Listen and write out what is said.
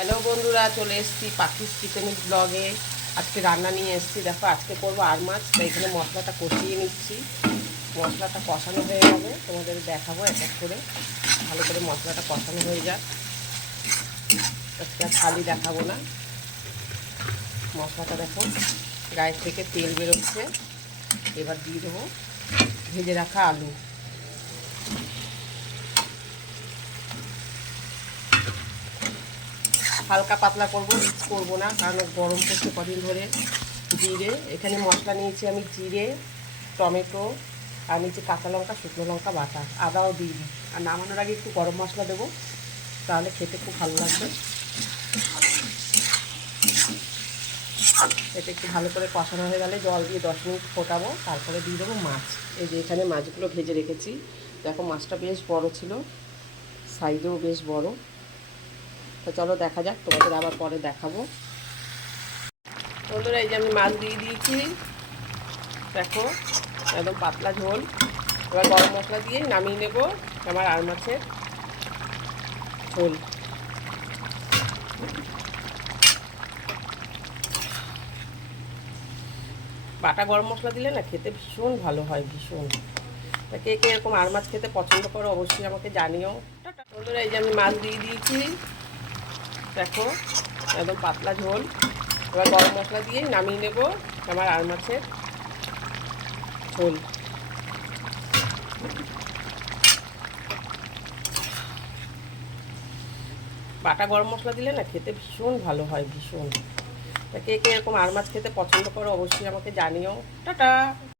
Hello বন্ধুরা, চলে এসেছি পাখিস কিচেন ব্লগে। আজকে রান্না নিয়ে এসেছি। দেখো, আজকে করবো আর মাছ। তাই এখানে মশলাটা কষিয়ে নিচ্ছি। মশলাটা কষানো হয়ে যাবে, তোমাদের দেখাবো এক এক করে। ভালো করে মশলাটা কষানো হয়ে যাক। আজকে আর খালি দেখাবো না। মশলাটা দেখো গায়ের থেকে তেল বেরোচ্ছে। এবার দিয়ে দেবো ভেজে রাখা আলু। হালকা পাতলা করবো, রিচ করবো না, কারণ গরম করতে কদিন ধরে। জিরে, এখানে মশলা নিয়েছি আমি, জিরে, টমেটো, আর নিচে কাঁচা লঙ্কা, শুকনো লঙ্কা বাটা, আদাও দিয়ে দিই। আর নামানোর আগে একটু গরম মশলা দেবো, তাহলে খেতে খুব ভালো লাগবে। এটা একটু ভালো করে কষানো হয়ে গেলে জল দিয়ে 10 মিনিট ফোটাবো, তারপরে দিয়ে দেবো মাছ। এই যে এখানে মাছগুলো ভেজে রেখেছি। দেখো মাছটা বেশ বড় ছিল, সাইজেও বেশ বড়। তো চলো দেখা যাক, তোমাদের আবার পরে দেখাবো। বন্ধুরা, এই যে আমি মাছ দিয়ে দিয়েছি। দেখো একদম পাতলা ঝোল। এবার গরম মশলা দিয়ে নামিয়ে নেব আমার আর মাছের ঝোল। বাটা গরম মশলা দিলে না খেতে ভীষণ ভালো হয়, ভীষণ। তা কে কে এরকম আর মাছ খেতে পছন্দ করো অবশ্যই আমাকে জানিও। বন্ধুরা, এই যে আমি মাছ দিয়ে দিয়েছি। দেখো একদম পাতলা ঝোল। এবার গরম মশলা দিয়ে নামিয়ে নেব আমার আর মাছের ঝোল। বাটা গরম মশলা দিলে না খেতে ভীষণ ভালো হয়, ভীষণ। তা কে কে এরকম আর মাছ খেতে পছন্দ করো অবশ্যই আমাকে জানিও। টাটা।